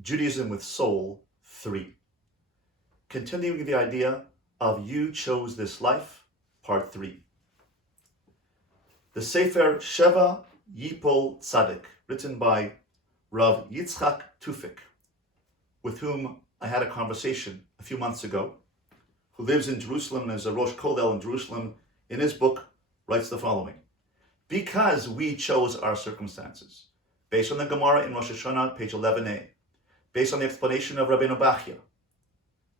Judaism with Soul 3. Continuing the idea of You Chose This Life, Part 3. The Sefer Sheva Yipol Tzadik, written by Rav Yitzchak Tufik, with whom I had a conversation a few months ago, who lives in Jerusalem and is a Rosh Kollel in Jerusalem. In his book, writes the following: because we chose our circumstances, based on the Gemara in Rosh Hashanah, page 11a, based on the explanation of Rabbeinu Bachya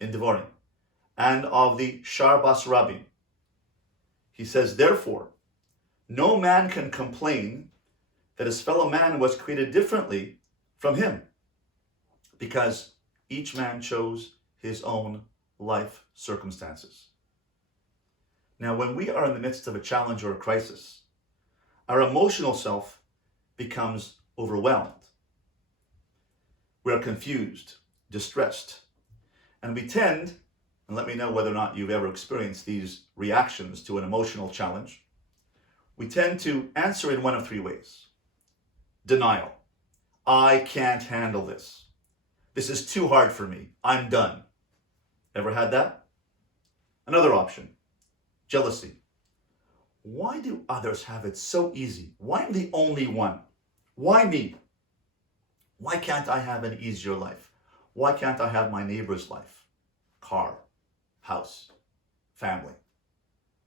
in Devarim, and of the Shar Bas Rabim, he says, therefore, no man can complain that his fellow man was created differently from him, because each man chose his own life circumstances. Now, when we are in the midst of a challenge or a crisis, our emotional self becomes overwhelmed. We are confused, distressed, and we tend, and let me know whether or not you've ever experienced these reactions to an emotional challenge, we tend to answer in one of three ways. Denial. I can't handle this. This is too hard for me. I'm done. Ever had that? Another option. Jealousy. Why do others have it so easy? Why am I the only one? Why me? Why can't I have an easier life? Why can't I have my neighbor's life? Car, house, family.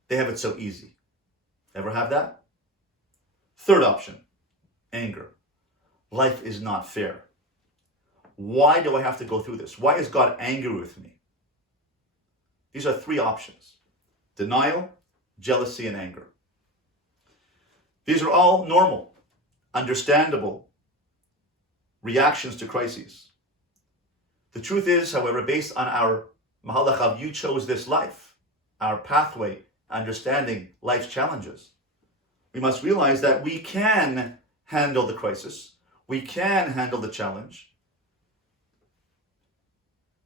They have it so easy. Ever have that? Third option, anger. Life is not fair. Why do I have to go through this? Why is God angry with me? These are three options: denial, jealousy, and anger. These are all normal, understandable reactions to crises. The truth is, however, based on our mahalach of You Chose This Life, our pathway, understanding life's challenges, we must realize that we can handle the crisis, we can handle the challenge,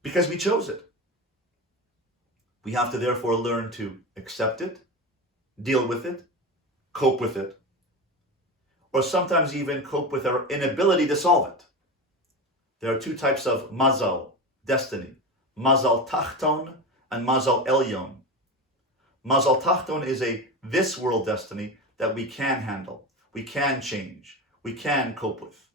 because we chose it. We have to therefore learn to accept it, deal with it, cope with it, or sometimes even cope with our inability to solve it. There are two types of mazal, destiny: mazal tachton and mazal elyon. Mazal tachton is a this world destiny that we can handle, we can change, we can cope with.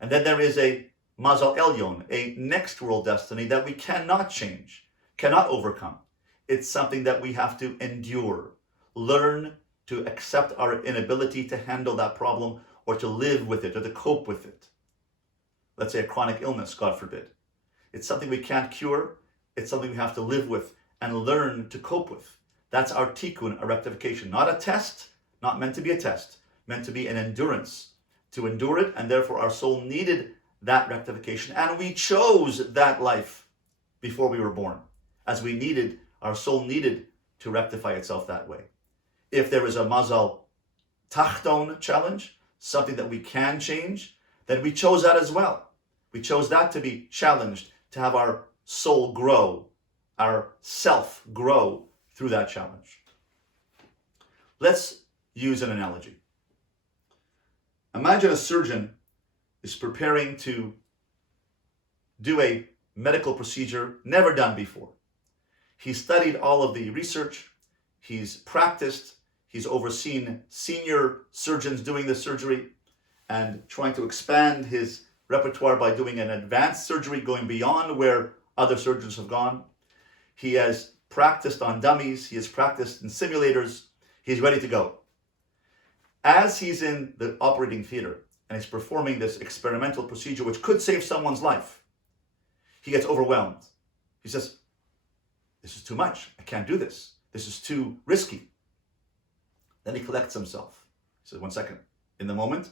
And then there is a mazal elyon, a next world destiny that we cannot change, cannot overcome. It's something that we have to endure, learn to accept our inability to handle that problem or to live with it or to cope with it. Let's say a chronic illness, God forbid. It's something we can't cure. It's something we have to live with and learn to cope with. That's our tikkun, a rectification, not a test, not meant to be a test, meant to be an endurance, to endure it, and therefore our soul needed that rectification, and we chose that life before we were born, as our soul needed to rectify itself that way. If there is a mazal tachton challenge, something that we can change, then we chose that as well. We chose that to be challenged, to have our soul grow, our self grow through that challenge. Let's use an analogy. Imagine a surgeon is preparing to do a medical procedure never done before. He's studied all of the research, he's practiced, he's overseen senior surgeons doing the surgery and trying to expand his repertoire by doing an advanced surgery, going beyond where other surgeons have gone. He has practiced on dummies, he has practiced in simulators, he's ready to go. As he's in the operating theater and he's performing this experimental procedure which could save someone's life, he gets overwhelmed. He says, this is too much. I can't do this. This is too risky. Then he collects himself. He says, 1 second. In the moment,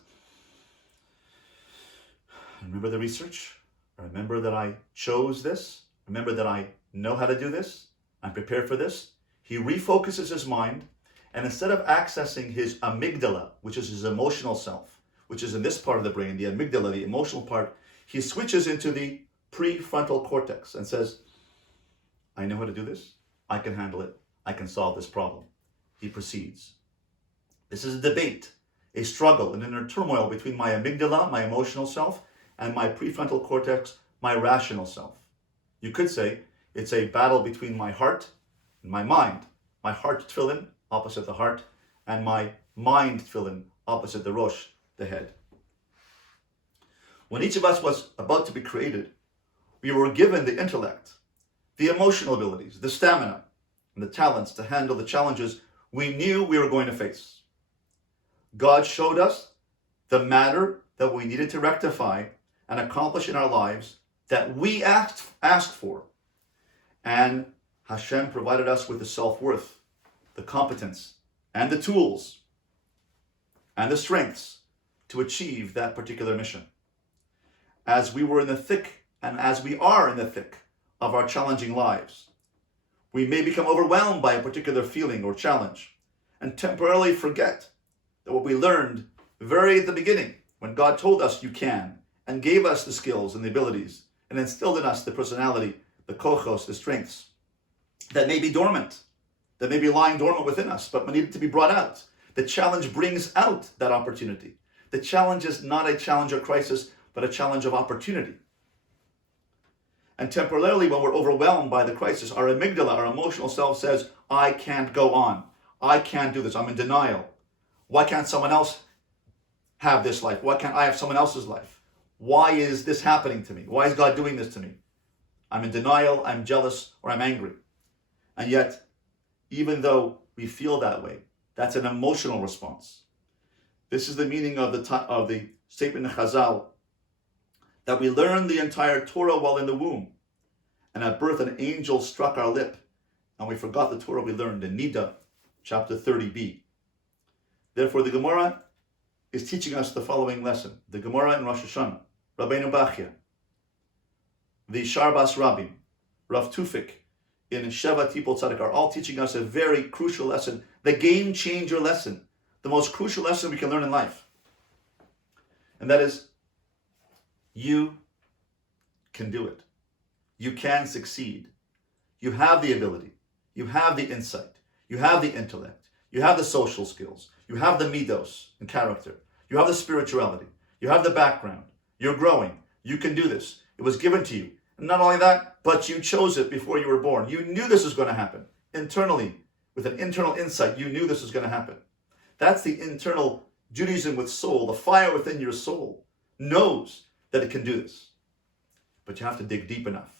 remember the research. Remember that I chose this. Remember that I know how to do this. I'm prepared for this. He refocuses his mind, and instead of accessing his amygdala, which is his emotional self, which is in this part of the brain, the amygdala, the emotional part, he switches into the prefrontal cortex and says, I know how to do this. I can handle it. I can solve this problem. He proceeds. This is a debate, a struggle, an inner turmoil between my amygdala, my emotional self, and my prefrontal cortex, my rational self. You could say it's a battle between my heart and my mind. My heart tefillin, opposite the heart, and my mind tefillin, opposite the rosh, the head. When each of us was about to be created, we were given the intellect, the emotional abilities, the stamina, and the talents to handle the challenges we knew we were going to face. God showed us the matter that we needed to rectify and accomplish in our lives that we asked for. And Hashem provided us with the self-worth, the competence, and the tools, and the strengths to achieve that particular mission. As we were in the thick, and as we are in the thick of our challenging lives, we may become overwhelmed by a particular feeling or challenge and temporarily forget that what we learned very at the beginning, when God told us you can, and gave us the skills and the abilities, and instilled in us the personality, the kochos, the strengths, that may be dormant, that may be lying dormant within us, but needed to be brought out. The challenge brings out that opportunity. The challenge is not a challenge or crisis, but a challenge of opportunity. And temporarily, when we're overwhelmed by the crisis, our amygdala, our emotional self says, I can't go on. I can't do this. I'm in denial. Why can't someone else have this life? Why can't I have someone else's life? Why is this happening to me? Why is God doing this to me? I'm in denial, I'm jealous, or I'm angry. And yet, even though we feel that way, that's an emotional response. This is the meaning of the statement in Chazal, that we learned the entire Torah while in the womb. And at birth, an angel struck our lip, and we forgot the Torah we learned in Nida, chapter 30b. Therefore, the Gemara is teaching us the following lesson. The Gemara in Rosh Hashanah, Rabbeinu Bachya, the Sharbas Rabbim, Rav Tufik, in Sheva Tipol Tzadik are all teaching us a very crucial lesson, the game changer lesson, the most crucial lesson we can learn in life. And that is, you can do it. You can succeed. You have the ability. You have the insight. You have the intellect. You have the social skills. You have the midos and character. You have the spirituality. You have the background. You're growing. You can do this. It was given to you. And not only that, but you chose it before you were born. You knew this was going to happen. Internally, with an internal insight, you knew this was going to happen. That's the internal Judaism with soul. The fire within your soul knows that it can do this. But you have to dig deep enough.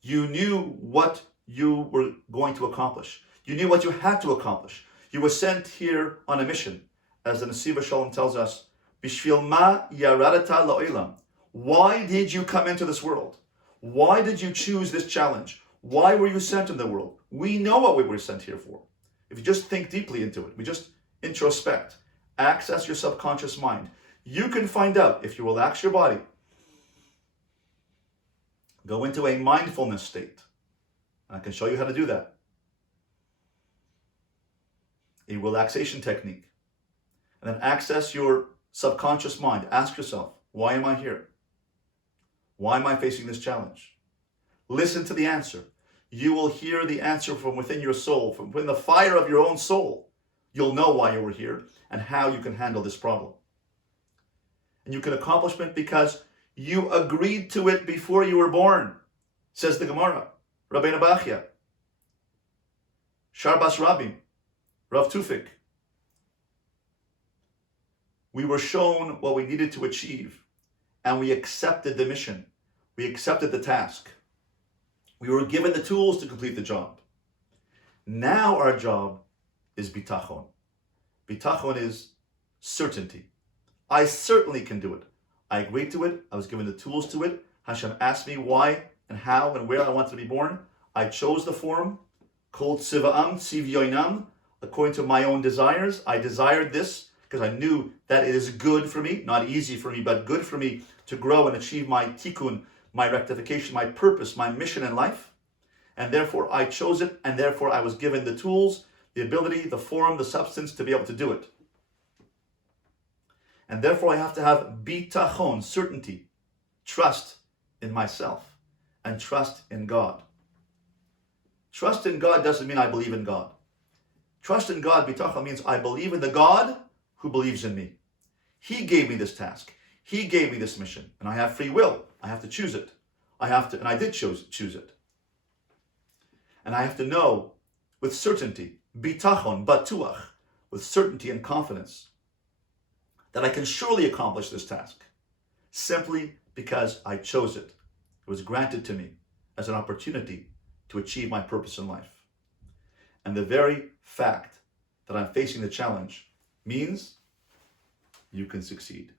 You knew what you were going to accomplish. You knew what you had to accomplish. You were sent here on a mission. As the Nesiva Shalom tells us, Bishvil ma yaradata la'olam. Why did you come into this world? Why did you choose this challenge? Why were you sent in the world? We know what we were sent here for. If you just think deeply into it, we just introspect, access your subconscious mind, you can find out if you relax your body, go into a mindfulness state. I can show you how to do that. A relaxation technique. And then access your subconscious mind. Ask yourself, why am I here? Why am I facing this challenge? Listen to the answer. You will hear the answer from within your soul, from within the fire of your own soul. You'll know why you were here and how you can handle this problem. And you can accomplish it because you agreed to it before you were born, says the Gemara. Rabbeinu Bachya, Sharbas Rabbim, Rav Tufik. We were shown what we needed to achieve, and we accepted the mission. We accepted the task. We were given the tools to complete the job. Now our job is bitachon. Bitachon is certainty. I certainly can do it. I agreed to it. I was given the tools to it. Hashem asked me why and how and where I wanted to be born. I chose the form called Tziva'am, Tzivyoinam, according to my own desires. I desired this because I knew that it is good for me, not easy for me, but good for me to grow and achieve my tikkun, my rectification, my purpose, my mission in life. And therefore I chose it, and therefore I was given the tools, the ability, the form, the substance to be able to do it. And therefore I have to have bitachon, certainty, trust in myself, and trust in God. Trust in God doesn't mean I believe in God. Trust in God, bitachon, means I believe in the God who believes in me. He gave me this task. He gave me this mission, and I have free will. I have to choose it. And I did choose it. And I have to know with certainty, bitachon, batuach, with certainty and confidence, that I can surely accomplish this task, simply because I chose it. It was granted to me as an opportunity to achieve my purpose in life. And the very fact that I'm facing the challenge means you can succeed.